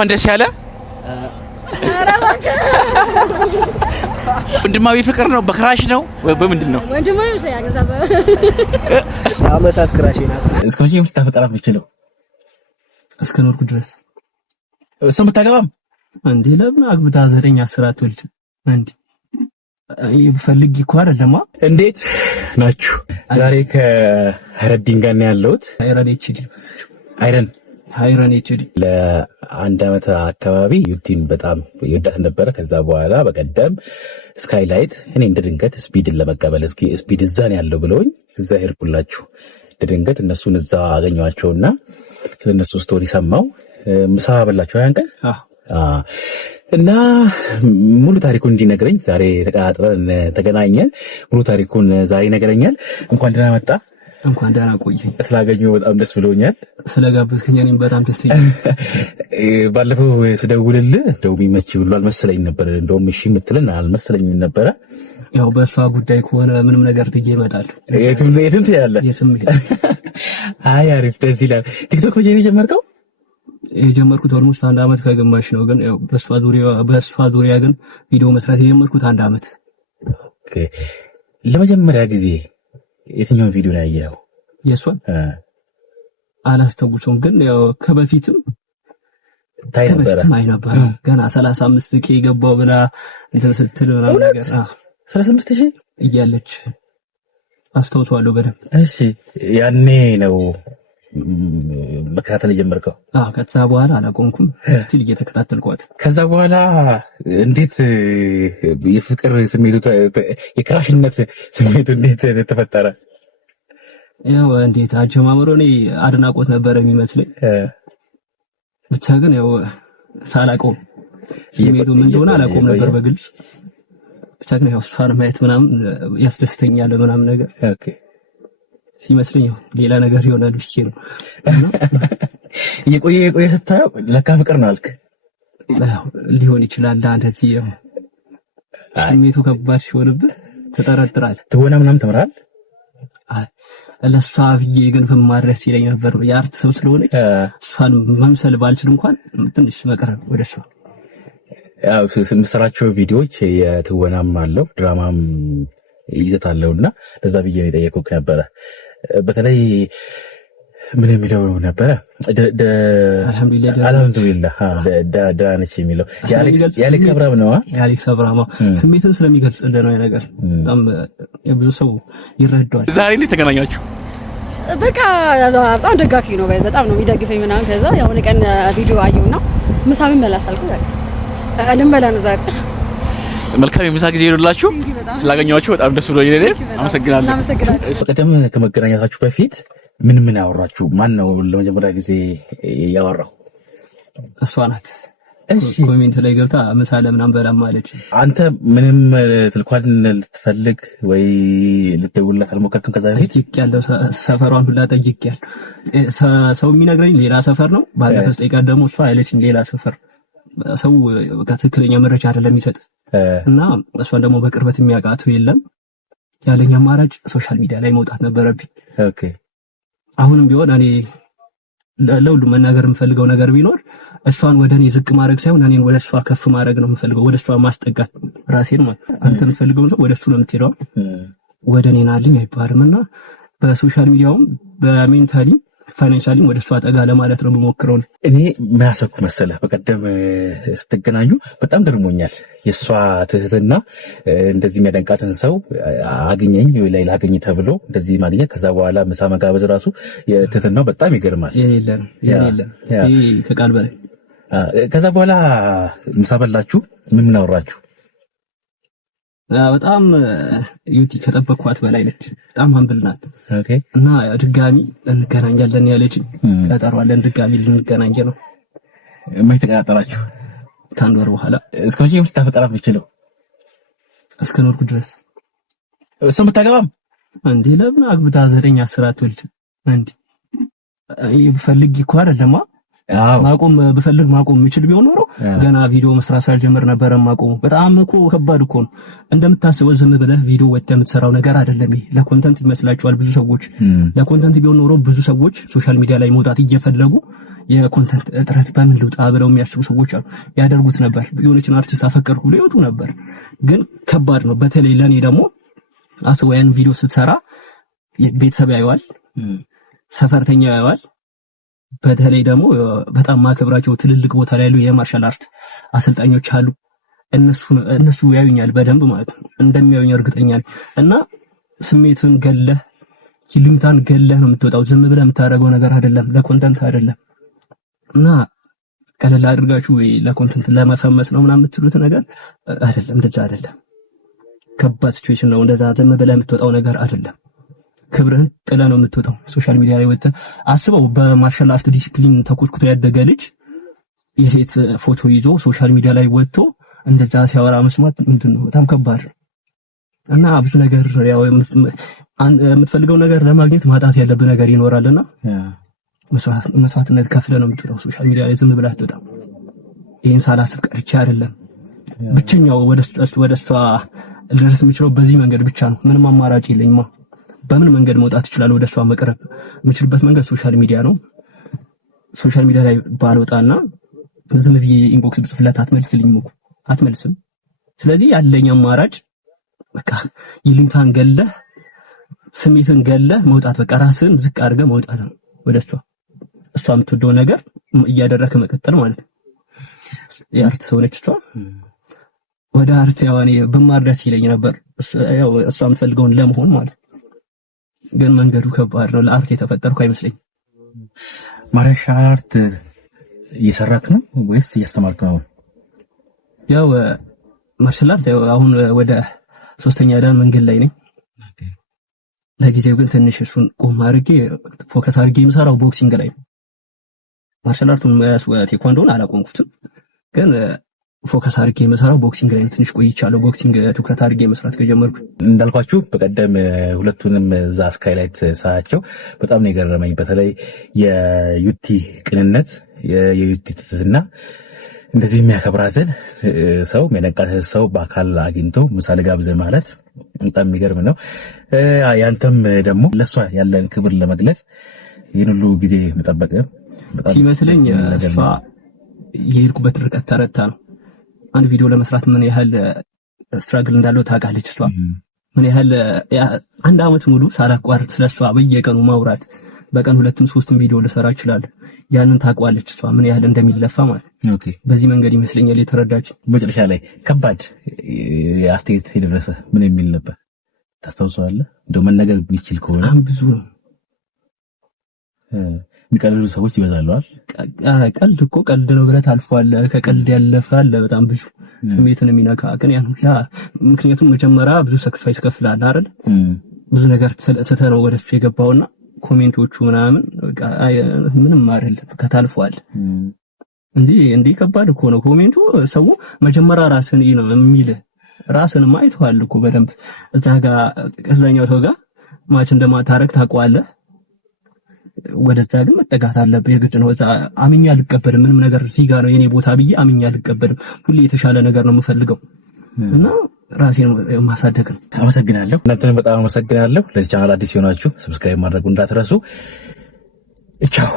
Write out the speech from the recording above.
እንኳን ደስ ያለ ወንድማዊ ፍቅር ነው በክራሽ ነው በምንድን ነው ወንድማዊ ነው ያገዛበ አመታት ክራሽ ናት እስከ መቼ የምትፈቀራት ምችለው እስከ ኖርኩ ድረስ እሱም ብታገባም እንዴ ለምን አግብታ 9 10 አትወልድ እንዴ ይፈልግ እኮ አይደለም እንዴት ናችሁ ዛሬ ከረዲን ጋር ነው ያለሁት አይረን ኤችዲ ለአንድ አመት አካባቢ ዩቲን በጣም ይወዳት ነበር ከዛ በኋላ በቀደም ስካይላይት እኔ እንደድንገት ስፒድን ለመቀበል እስኪ ስፒድ እዛን ያለው ብለውኝ እዛ ሄድኩላችሁ ድንገት እነሱን እዛ አገኘዋቸውና ስለነሱ ስቶሪ ሰማው ምሳ በላቸው ያንቀ እና ሙሉ ታሪኩን እንዲነግረኝ ዛሬ ተቀጣጥረን ተገናኘን ሙሉ ታሪኩን ዛሬ ይነግረኛል እንኳን ደህና መጣ እንኳን ደህና ቆየኝ ስላገኘው በጣም ደስ ብሎኛል ስለጋበዝከኝ እኔም በጣም ደስተኛ ባለፈው ስደውልልህ እንደው የሚመች ብሎ አልመሰለኝ ነበር እንደውም እሺ የምትልን አልመሰለኝም ነበር ያው በሷ ጉዳይ ከሆነ ምንም ነገር ትዬ እመጣለሁ የትም ትያለህ የትም አይ አሪፍ ደስ ይላል ቲክቶክ መቼ ነው የጀመርከው የጀመርኩት ኦልሞስት 1 አመት ከግማሽ ነው ግን ያው በሷ ዙሪያ ግን ቪዲዮ መስራት የጀመርኩት 1 አመት ኦኬ ለመጀመሪያ ጊዜ የትኛው ቪዲዮ ላይ ያየው የሷን አላስተውሰውም ግን ያው ከበፊትም አይነበረ ገና 35k ገባው ብላ እንትን ስትል ምናምን ነገር 35000 እያለች አስተውሰዋለሁ በደንብ እሺ ያኔ ነው መከታተል ጀመርከው ከዛ በኋላ አላቆምኩም ስቲል እየተከታተልኳት ከዛ በኋላ እንዴት የፍቅር ስሜቱ የክራሽነት ስሜቱ እንዴት ተፈጠረ ያው እንዴት አጀማመሩ እኔ አድናቆት ነበር የሚመስለኝ ብቻ ግን ያው ሳላቆም ስሜቱ ምን እንደሆነ አላቆም ነበር በግልጽ ብቻ ግን ያው እሷን ማየት ምናምን ያስደስተኛል ምናምን ነገር ኦኬ ሲመስለኝ ሌላ ነገር ይሆናል ብቻ ነው የቆየ ስታየው ለካ ፍቅር ነው አልክ ሊሆን ይችላል እንደዚህ ስሜቱ ከባድ ሲሆንብህ ትጠረጥራለህ ትወና ምናምን ተምራል ለሷ ብዬ ግን በማድረስ ይለኝ ነበር የአርት ሰው ስለሆነ እሷን መምሰል ባልችል እንኳን ትንሽ መቅረብ ወደሷ ያው ስምሰራቸው ቪዲዮዎች የትወናም አለው ድራማም ይዘታለውና ለዛ ብዬ ነው የጠየቁት ነበር በተለይ ምን የሚለው ነበር አልহামዱሊላህ ዳነች የሚለው የአሌክስ አብራም ነው የአሌክስ አብራም ስሜትን ስለሚገልጽ እንደሆነ ነገር በጣም ብዙ ሰው ይረዳዋል ዛሬ እንዴት ተገናኛችሁ በቃ በጣም ደጋፊ ነው በጣም ነው የሚደግፈኝ ምናምን ከዛ ያው ቀን ቪዲዮ አየውና ምሳምን መላሳልኩ ልንበላ ነው ዛሬ መልካም የምሳ ጊዜ ይሁንላችሁ ስላገኛችሁ በጣም ደስ ብሎኛል አመሰግናለሁ በቀደም ከመገናኛታችሁ በፊት ምን ያወራችሁ ማን ነው ለመጀመሪያ ጊዜ ያወራው እሷ ናት ኮሜንት ላይ ገብታ ምሳ ለምን በላም ማለች አንተ ምንም ስልኳን ልትፈልግ ወይ ልትደውልላት አልሞከርክም ከዛ በፊት ያለው ሰፈሯን ሁላ ጠይቄያለሁ ሰው የሚነግረኝ ሌላ ሰፈር ነው ባለፈው ጠይቃ ደግሞ እሷ አይለችኝ ሌላ ሰፈር ሰው በቃ ትክክለኛ መረጃ አይደለም ይሰጥ እና እሷን ደግሞ በቅርበት የሚያውቃት የለም ያለኝ አማራጭ ሶሻል ሚዲያ ላይ መውጣት ነበረብኝ ኦኬ አሁንም ቢሆን እኔ ለሁሉም መናገር የምፈልገው ነገር ቢኖር እሷን ወደኔ ዝቅ ማድረግ ሳይሆን እኔን ወደ እሷ ከፍ ማድረግ ነው የምፈልገው ወደ እሷ ማስጠጋት ራሴን ማለት አንተ የምትፈልገው ነው ወደ እሱ ነው የምትሄደው ወደኔ ናልኝ አይባልምና በሶሻል ሚዲያውም በሜንታሊ ፋይናንሻሊ ወደ እሷ ጠጋ ለማለት ነው የምሞክረው እኔ ማያሰኩ መሰለህ በቀደም ስትገናኙ በጣም ገርሞኛል የሷ ትህትና እንደዚህ የሚያደንቃትን ሰው አገኘኝ ወይ ላይ ላገኝ ተብሎ እንደዚህ ማግኘት ከዛ በኋላ ምሳ መጋበዝ ራሱ የትህትናው በጣም ይገርማል የሌለን ይሄ ከቃል በላይ ከዛ በኋላ ምሳ በላችሁ ምን አወራችሁ በጣም ዩቲ ከጠበቅኳት በላይ ነች በጣም ሀምብል ናት ኦኬ እና ድጋሚ እንገናኛለን ያለችኝ ቀጠሯለን ድጋሚ ልንገናኝ ነው መቼ ተቀጣጠራችሁ ከአንድ ወር በኋላ እስከ መቼ የምትፈቀራት ምችለው እስከ ኖርኩ ድረስ እሱም ብታገባም እንዴ ለምን አግብታ 9 10 አትወልድ እንዴ ይፈልግ እኮ አይደለም ማቆም በፈልግ ማቆም የሚችል ቢሆን ኖሮ ገና ቪዲዮ መስራት ሳልጀምር ነበር ማቆም በጣም እኮ ከባድ እኮ ነው እንደምታስበው ዝም ብለህ ቪዲዮ ወጥተህ የምትሰራው ነገር አይደለም ይሄ ለኮንተንት ይመስላችኋል ብዙ ሰዎች ለኮንተንት ቢሆን ኖሮ ብዙ ሰዎች ሶሻል ሚዲያ ላይ መውጣት እየፈለጉ የኮንተንት እጥረት በምን ልውጣ ብለው የሚያስቡ ሰዎች አሉ። ያደርጉት ነበር። የሆነችን አርቲስት አፈቀርኩ ብለው ይወጡ ነበር። ግን ከባድ ነው። በተለይ ለኔ ደግሞ አስበው ያን ቪዲዮ ስትሰራ ቤተሰብ ያየዋል፣ ሰፈርተኛ ያየዋል። በተለይ ደግሞ በጣም ማከብራቸው ትልልቅ ቦታ ላይ ያሉ የማርሻል አርት አሰልጣኞች አሉ። እነሱ ያዩኛል በደንብ ማለት ነው። እንደሚያዩኝ እርግጠኛ ነኝ። እና ስሜትን ገለህ ኪሎሜትርን ገለህ ነው የምትወጣው። ዝም ብለህ የምታደርገው ነገር አይደለም፣ ለኮንተንት አይደለም። እና ቀለል አድርጋችሁ ለኮንተንት ለመፈመስ ነው ምናምን የምትሉት ነገር አይደለም። እንደዛ አይደለም። ከባድ ሲቹዌሽን ነው። እንደዛ ዝም ብለህ የምትወጣው ነገር አይደለም። ክብርህን ጥለህ ነው የምትወጣው። ሶሻል ሚዲያ ላይ ወጥተህ አስበው። በማርሻል አርት ዲሲፕሊን ተኮትኩቶ ያደገ ልጅ የሴት ፎቶ ይዞ ሶሻል ሚዲያ ላይ ወጥቶ እንደዛ ሲያወራ መስማት ምንድነው? በጣም ከባድ ነው። እና ብዙ ነገር ያው የምትፈልገው ነገር ለማግኘት ማጣት ያለብህ ነገር ይኖራልና መስዋዕትነት ከፍለህ ነው የምትወጣው። ሶሻል ሚዲያ ላይ ዝም ብለህ አትወጣም። ይሄን ሳላስብ ቀርቼ አይደለም። ብቸኛው ወደ እሷ ልደርስ የምችለው በዚህ መንገድ ብቻ ነው። ምንም አማራጭ የለኝማ። በምን መንገድ መውጣት እችላለሁ? ወደ እሷ መቅረብ የምችልበት መንገድ ሶሻል ሚዲያ ነው። ሶሻል ሚዲያ ላይ ባልወጣና ዝም ብዬ ኢንቦክስ ብጽፍላት አትመልስም። ስለዚህ ያለኝ አማራጭ በቃ ይልንታን ገለህ ስሜትን ገለህ መውጣት፣ በቃ ራስን ዝቅ አድርገህ መውጣት ነው ወደ እሷ የምትወደው ነገር እያደረክ መቀጠል ማለት ነው። የአርት ሰው ነች እሷ። ወደ አርት ያዋኔ በማር ደስ ይለኝ ነበር፣ ያው እሷ የምትፈልገውን ለመሆን ማለት ነው። ግን መንገዱ ከባድ ነው። ለአርት የተፈጠርኩ አይመስለኝም። ማርሻል አርት እየሰራክ ነው ወይስ እያስተማርክ ነው? ያው ማርሻል አርት አሁን ወደ 3ኛ ዳን መንገድ ላይ ነኝ። ለጊዜው ግን ትንሽ እሱን ቆም አድርጌ ፎከስ አድርጌ የምሰራው ቦክሲንግ ላይ ነው። ማርሻል አርቱን ቴኳንዶን አላቆምኩትም፣ ግን ፎከስ አድርጌ የምሰራው ቦክሲንግ ላይ ነው። ትንሽ ቆይቻለሁ ቦክሲንግ ትኩረት አድርጌ መስራት ከጀመርኩ። እንዳልኳችሁ በቀደም ሁለቱንም እዛ ስካይላይት ሳያቸው በጣም ነው የገረመኝ። በተለይ የዩቲ ቅንነት፣ የዩቲ ትትና እንደዚህ የሚያከብራትን ሰው የሚያነቃትን ሰው በአካል አግኝቶ ምሳሌ ጋብዘህ ማለት በጣም የሚገርም ነው። ያንተም ደግሞ ለሷ ያለን ክብር ለመግለጽ ይህን ሁሉ ጊዜ መጠበቅ ሲመስለኝ እሷ የሄድኩበት ርቀት ተረታ ነው። አንድ ቪዲዮ ለመስራት ምን ያህል ስትራግል እንዳለው ታውቃለች እሷ። ምን ያህል አንድ አመት ሙሉ ሳላቋርጥ ስለሷ በየቀኑ ማውራት፣ በቀን 2ም 3ም ቪዲዮ ልሰራ ይችላል። ያንን ታውቃለች እሷ ምን ያህል እንደሚለፋ ማለት። ኦኬ በዚህ መንገድ ይመስለኛል የተረዳች። መጨረሻ ላይ ከባድ አስተያየት የደረሰ ምን የሚል ነበር ታስታውሳለህ? እንደው መነገር ቢችል ከሆነ ብዙ ነው። የሚቀልዱ ሰዎች ይበዛለዋል። ቀልድ እኮ ቀልድ ነው ብለህ ታልፈዋለህ። ከቀልድ ያለፋል በጣም ብዙ ስሜትን የሚነካ ግን ያን ሁላ። ምክንያቱም መጀመሪያ ብዙ ሰክሪፋይስ ከፍለሃል አይደል? ብዙ ነገር ትተህ ነው ወደሱ የገባውና ኮሜንቶቹ ምናምን በቃ ምንም አይደለም ከታልፈዋል እንጂ እንዴ ከባድ እኮ ነው ኮሜንቱ። ሰው መጀመሪያ ራስን ነው የሚል ራስን ማይቷል እኮ በደንብ እዛ ጋር ከዛኛው ሰው ጋር ማች እንደማታረክ ታውቀዋለህ። ወደዛ ግን መጠጋት አለብህ የግድ ነው። እዛ አምኛ አልቀበልም ምንም ነገር እዚህ ጋር ነው የኔ ቦታ ብዬ አምኛ አልቀበልም። ሁሌ የተሻለ ነገር ነው የምፈልገው እና ራሴን ማሳደግ ነው። አመሰግናለሁ። እናንተንም በጣም አመሰግናለሁ። ለዚህ ቻናል አዲስ የሆናችሁ ሰብስክራይብ ማድረጉ እንዳትረሱ። ቻው።